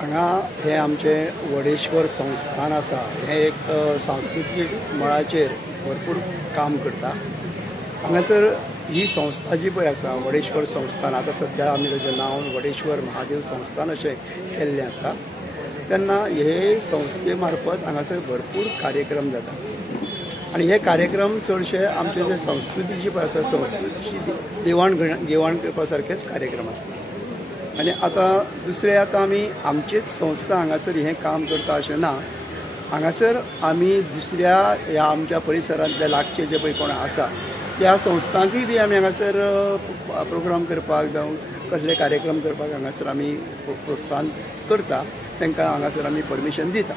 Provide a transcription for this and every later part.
हांगा हे आमचे वडेश्वर संस्थान आसा हे एक सांस्कृतीक मळाचेर भरपूर काम करता। हांगासर ही संस्था जी पळय आसा वडेश्वर संस्थान, आता सध्या आमी ताचें नांव वडेश्वर महादेव संस्थान अशें केल्लें आसा। तेन्ना हे संस्थे मार्फत हांगासर भरपूर कार्यक्रम जाता आनी हे कार्यक्रम चडशे आमचे जे संस्कृती जी पळय आसा संस्कृतीची देवाण घेवाण करपा सारकेच कार्यक्रम आसता। आनी दुसरे आमी आमचीच संस्था हांगासर हें काम करता अशें ना। हांगासर आमी दुसऱ्या ह्या आमच्या परिसरांतले लागचे जे पळय कोण आसा त्या संस्थांकूय बी आमी हांगासर प्रोग्राम करपाक जावं कसले कार्यक्रम करपाक हांगासर आमी प्रोत्साहन करता, तांकां हांगासर आमी परमिशन दिता।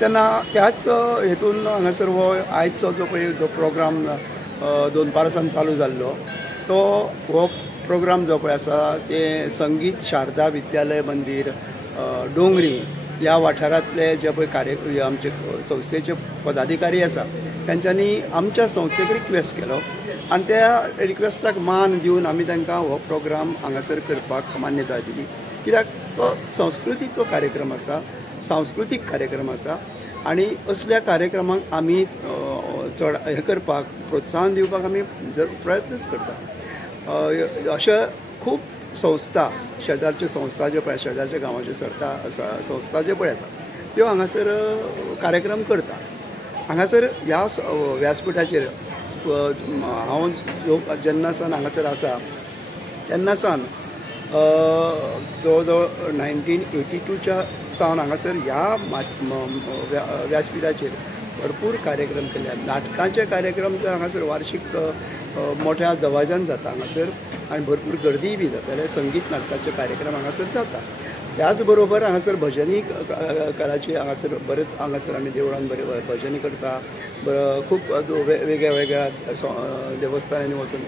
तेन्ना त्याच हेतून हांगासर हो आयचो जो पळय जो प्रोग्राम 2 चालू जाल्लो हो प्रोग्राम जो पळय आसा ते संगीत शारदा विद्यालय मंदिर डोंगरी ह्या वाठारांतले जे पळय आमचे संस्थेचे पदाधिकारी आसा तांच्यांनी आमच्या संस्थेक रिक्वेस्ट केलो आनी त्या रिक्वेस्टाक मान दिवन आमी तांकां हो प्रोग्राम हांगासर करपाक मान्यताय दिली। कित्याक तो संस्कृतीचो कार्यक्रम आसा, सांस्कृतीक कार्यक्रम आसा आनी असल्या कार्यक्रमांक आमी चड हे करपाक प्रोत्साहन दिवपाक आमी प्रयत्नच करता। अशा खूब संस्था शेजारच्यो संस्था ज्यो पळय शेजारच्या गांवांच्यो संस्था ज्यो पळय येता त्यो हांगासर कार्यक्रम करता। हांगासर ह्या व्यासपीठाचेर हांव जेन्ना सावन हांगासर आसा तेन्ना सावन जवळ जवळ 1982च्या सावन हांगासर ह्या व्यासपीठाचेर भरपूर कार्यक्रम केल्या। नाटकांचे कार्यक्रम तर हांगासर वार्षिक मोठ्या दबाज्यान जाता हांगासर आनी भरपूर गर्दीय बी जाता। जाल्यार संगीत नाटकाचे कार्यक्रम हांगासर जाता। त्याच बरोबर हांगासर भजनी कराची हांगासर बरेच हांगासर आमी देवळान बरे भजनी करता। खूब वेगळ्या वेगळ्या देवस्थानांनी वचून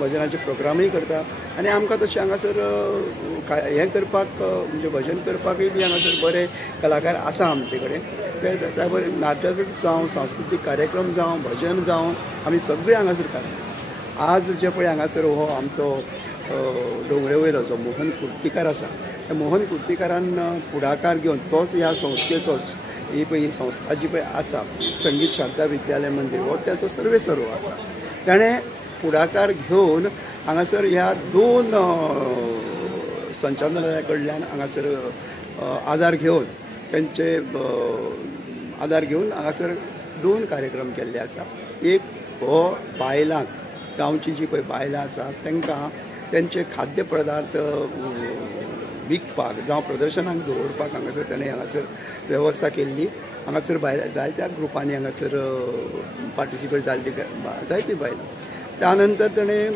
भजनाचे प्रोग्रामूय करता आनी आमकां तशें हांगासर हें करपाक म्हणजे भजन करपाकूय बी हांगासर बरे कलाकार आसा आमचे कडेन। त्या बरें नाटक जावं सांस्कृतीक कार्यक्रम जावं भजन जावं आमी सगळे हांगासर करता। आज जे पळय हांगासर हो आमचो डोंगरे वयलो जो मोहन कुर्तीकार आसा त्या मोहन कुर्तीकारान पुढाकार घेवन तोच ह्या संस्थेचोच ही पळय ही संस्था जी पळय आसा संगीत शारदा विद्यालय मंदिर हो त्याचो सर्वेसर्वो आसा। ताणें पुढाकार घेवन हांगासर ह्या 2 संचालनालया कडल्यान हांगासर आदार घेवन तांचे आदार घेवन हांगासर 2 कार्यक्रम केल्ले आसा। एक हो बायलांक गांवची जी पळय बायलां आसा तांकां तेंचे खाद्य पदार्थ विकपाक जावं प्रदर्शनाक दवरपाक हांगासर ताणें हांगासर वेवस्था केल्ली। हांगासर जायत्या ग्रुपांनी हांगासर पार्टिसिपेट जाल्ली जायती बायलां। त्या नंतर ताणें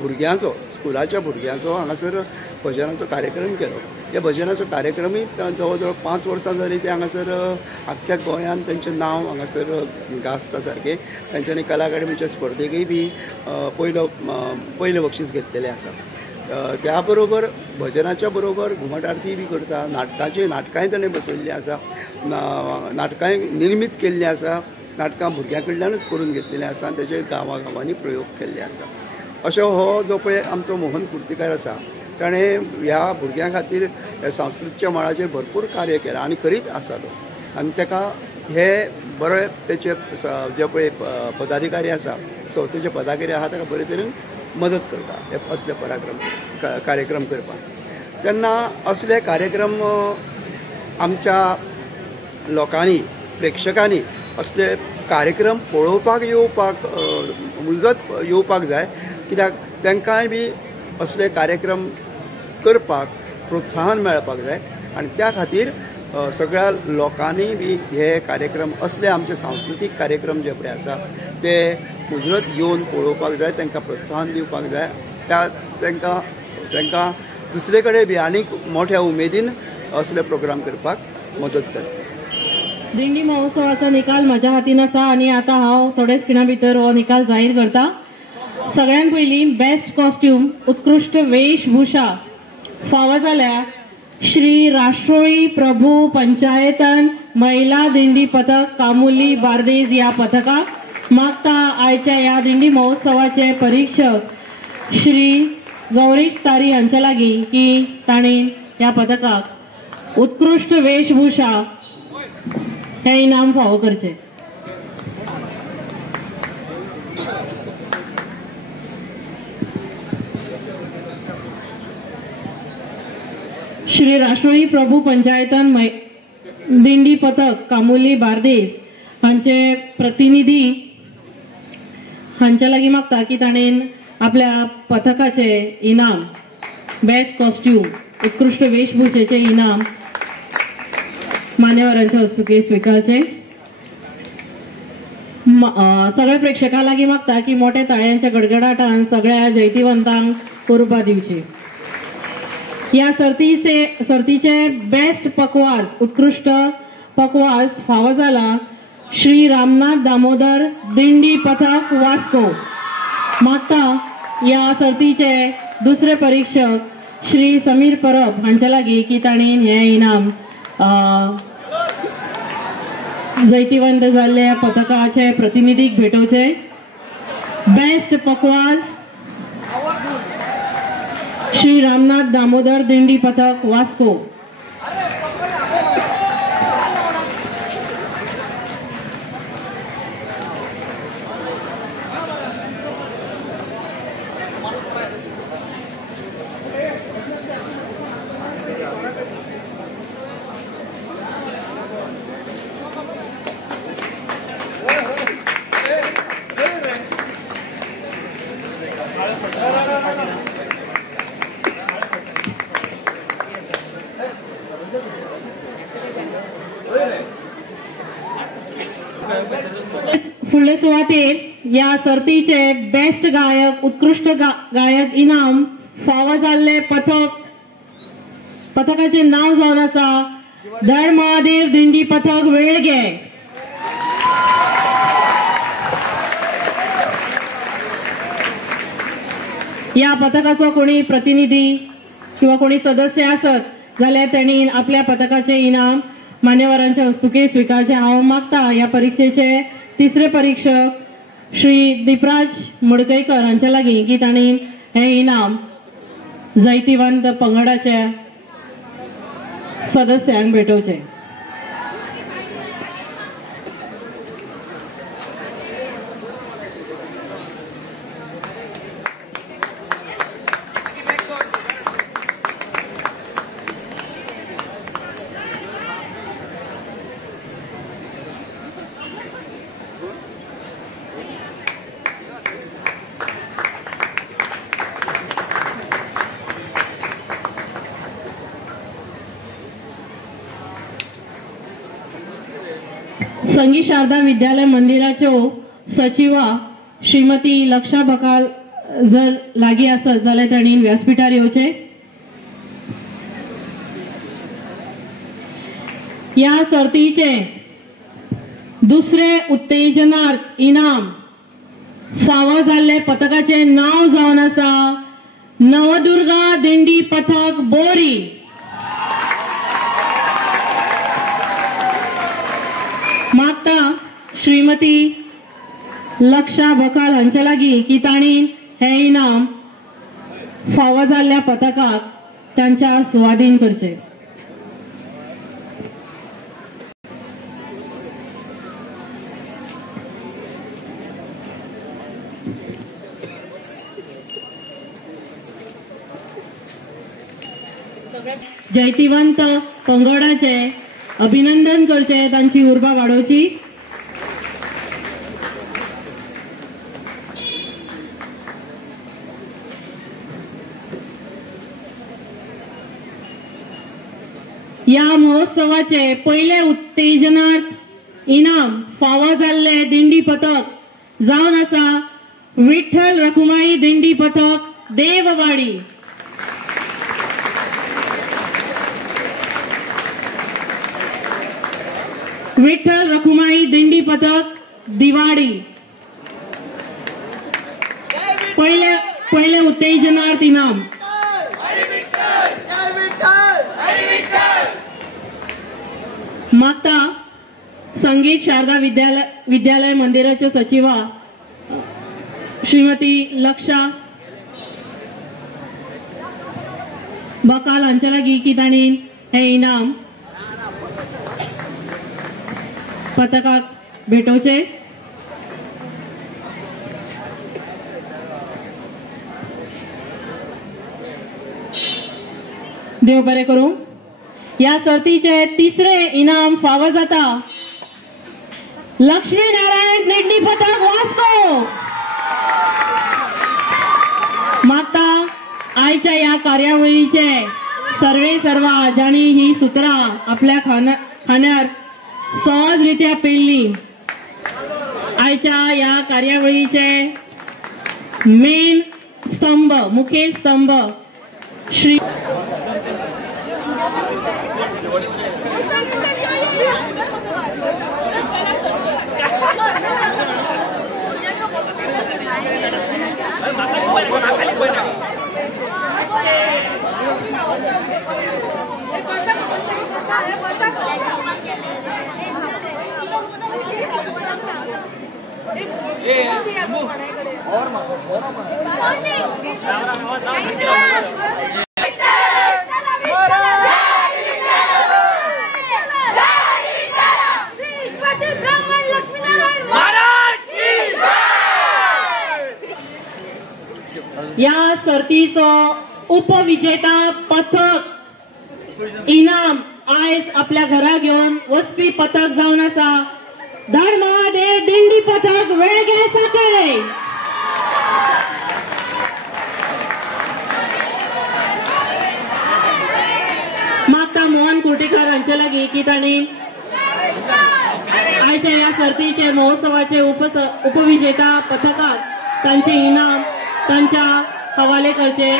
भुरग्यांचो स्कुलाच्या भुरग्यांचो हांगासर भजनाचो कार्यक्रम केलो। ह्या भजनाचो कार्यक्रमूय जवळ जवळ 5 वर्सां जाली ते हांगासर आख्ख्या गोंयांत तेंचें नांव हांगासर गाजता सारकें। तांच्यांनी कला अकादमीच्या स्पर्धेकूय बी पयलें बक्षीस घेतलेलें आसा। त्या बरोबर भजनाच्या बरोबर घुमट आरती बी करता। नाटकांय ताणें बसयल्लीं आसा, नाटकांय निर्मीत केल्लीं आसा, नाटकां भुरग्यां कडल्यानूच करून घेतलेलीं आसा आनी तेजे गांवांनी प्रयोग केल्ले आसा। अशो हो जो पळय आमचो मोहन कुर्तीकार आसा ताणें ह्या भुरग्यां खातीर सांस्कृतीच्या मळाचेर भरपूर कार्य केलां आनी करीत आसा तो। आनी ताका हे बरे तेचे जे पळय पदाधिकारी आसा संस्थेचे पदाधिकारी आहा ताका बरे तरेन मदत करता हे असले कार्यक्रम करपाक। तेन्ना असले कार्यक्रम आमच्या लोकांनी प्रेक्षकांनी असले कार्यक्रम पळोवपाक येवपाक मुजत येवपाक जाय। कित्याक तांकांय बी असले कार्यक्रम करपाक प्रोत्साहन मेळपाक जाय आनी त्या खातीर सगळ्या लोकांनी बी हे कार्यक्रम असले आमचे सांस्कृतीक कार्यक्रम जे पळय आसा ते मुजरत येवन पळोवपाक जाय, तांकां प्रोत्साहन दिवपाक जाय। तांकां दुसरे कडेन बी आनीक मोठ्या उमेदीन असले प्रोग्राम करपाक मदत जाता। दिंडी महोत्सवाचो निकाल म्हज्या हातीन आसा आनी आतां हांव थोडेच खिणा भितर हो निकाल जाहीर करता। सगळ्यांत पयलीं बेस्ट कॉस्ट्यूम उत्कृष्ट वेशभूषा फावो जाल्या श्री राष्ट्रोळी प्रभू पंचायतन महिला दिंडी पथक कामुली बार्देज ह्या पथकाक मागता आयच्या ह्या दिंडी महोत्सवाचे परीक्षक श्री गौरीश तारी हांचे लागीं की ताणें ह्या पथकाक उत्कृष्ट वेशभूषा हे इनाम फावो करचे। श्री राष्ट्रवादी प्रभू पंचायतन दिंडी पथक कामोली बार्देस हांचे प्रतिनिधी हांच्या लागीं मागता की ताणेन आपल्या पथकाचे इनाम बेस्ट कॉस्ट्यूम उत्कृष्ट वेशभूषेचे इनाम मान्यवरांच्या हस्तुकी स्वीकारचे। सगळ्या प्रेक्षकां लागीं मागता की मोठ्या ताळ्यांच्या गडगडाटान सगळ्या जैतिवंतांक उर्बा दिवची। या सर्तीचे बेस्ट पकवाज उत्कृष्ट पकवाज फावो जाला श्री रामनाथ दामोदर दिंडी पथक वास्को। मागता या सर्तीचे दुसरे परीक्षक श्री समीर परब हांच्या लागीं की ताणेन हे इनाम जैतिवंत जाल्ल्या पथकाचे प्रतिनिधीक भेटोवचे। बेस्ट पकवाज श्री रामनाथ दामोदर दिंडी पथक वास्को। फुडले सुवातेर या सर्तीचे बेस्ट गायक उत्कृष्ट गायक इनाम फावो जाल्ले पथकाचे नाव जावन आसा धड महादेव दिंडी पथक वेळगे। या पथकाचो कोणी प्रतिनिधी किंवा कोणी सदस्य आसत जाल्यार त्यांनी आपल्या पथकाचे इनाम मान्यवरांच्या हस्तुकी स्वीकारचे। हांव मागता या परीक्षेचे तिसरे परीक्षक श्री दीपराज मडकयकर हांच्या लागीं की तांणी हे इनाम जैतिवंत पंगडाच्या सदस्यांक भेटोवचे। संगीत शारदा विद्यालय मंदिराच्यो सचिवा श्रीमती लक्षा बकाल जर लागीं आसत जाल्यार तांणी व्यासपीठार येवचे। या सर्तीचे दुसरे उत्तेजनार्थ इनाम फावो जाल्ले पथकाचे नाव जावन आसा नवदुर्गा दिंडी पथक बोरी। मागता श्रीमती लक्षा बकाल हांच्या लागीं की तांणी हे इनाम फावो जाल्ल्या पथकाक तांच्या सुवाधीन करचे। जैतिवंत पंगडाचे अभिनंदन करचे, तांची उर्बा वाडोवची। या महोत्सवाचे पहिले उत्तेजनार्थ इनाम फावो जाल्ले दिंडी पथक जावन आसा विठ्ठल रखुमाई दिंडी पथक देववाडी। विठ्ठल रखुमाई दिंडी पथक दिवाडी। पहिले उत्तेजनार्थ इनाम मागता संगीत शारदा विद्यालय मंदिराच्यो सचिवा श्रीमती लक्षा बकाल हांच्या लागीं की तांणी हे इनाम पथकाक भेटोवचे। देव बरे करूं। या सर्तीचे तिसरे इनाम फावो जाता लक्ष्मी नारायण दिंडी पथक वास्को। मागता आयच्या या कार्यावळीचे सर्वा जाणी ही सूत्रा आपल्या खाण्यार सहजरित्या पेळली। आयच्या या कार्यावळीचे मेन स्तंभ मुखेल स्तंभ श्री या सर्तीचो उपविजेता पथक इनाम आयज आपल्या घरा घेऊन वचपी पथक जावन आसा धाड महादेव दिंडी पथक वेळगे साखळे। मागता मोहन कुर्टीकर हांचे लागीं की तांणी आयच्या या सर्तीचे महोत्सवाचे उपविजेता पथकाक तांचे इनाम तांच्या हवाले करचे।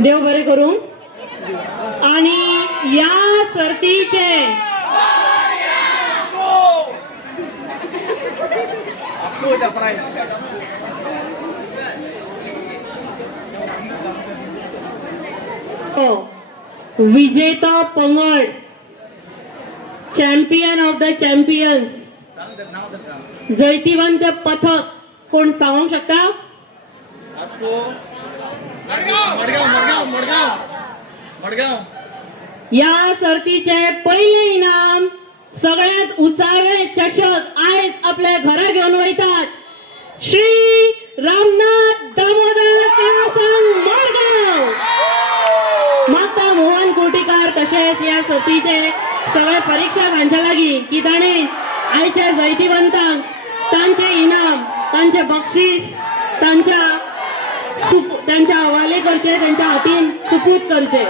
देव बरे करूं। आणि या सर्तीचे विजेता पंगड चॅम्पियन ऑफ द चॅम्पियन्स जैतिवंत पथक कोण सांगू शकता? या सर्तीचे पहिले इनाम सगळ्यात उंचावे चषक आयज आपल्या घरा घेऊन वयतात श्री रामनाथ दामोदर काळासांग मोरगाव। माता मोहन कोटीकार तसेच या सर्तीचे सगळे परीक्षक हांच्या लागीं की ताणें आयच्या जैतिवंतांक तांचे इनाम तांचे बक्षीस त्यांच्या हवाले करचे त्यांच्या हातीन सुपूत करचे।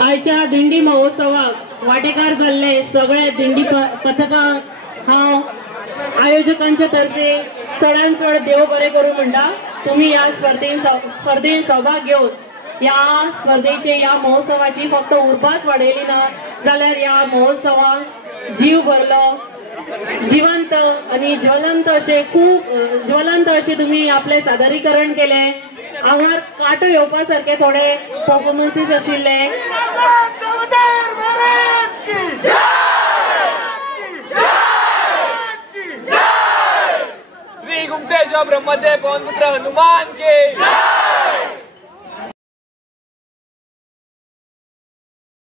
आयच्या दिंडी महोत्सवाक वाटेकार जाल्ले सगळे दिंडी पथकांक हांव आयोजकांच्या तर्फे चडांत चड देव बरें करूं म्हणटा। तुम्ही या स्पर्धेन सहभाग घेवन या स्पर्धेचे या महोत्सवाची फक्त उर्बाच वाडयली ना जाल्यार या महोत्सवाक जीव भरलो जिवंत आणि ज्वलंत असे खूप ज्वलंत असे तुम्ही आपले सादरीकरण केले. हांगार काटो येवपासारखे थोडे परफॉर्मन्सीस आशिल्ले. श्री गुप्तेश्वर ब्रह्मदेव पवनपुत्र हनुमान के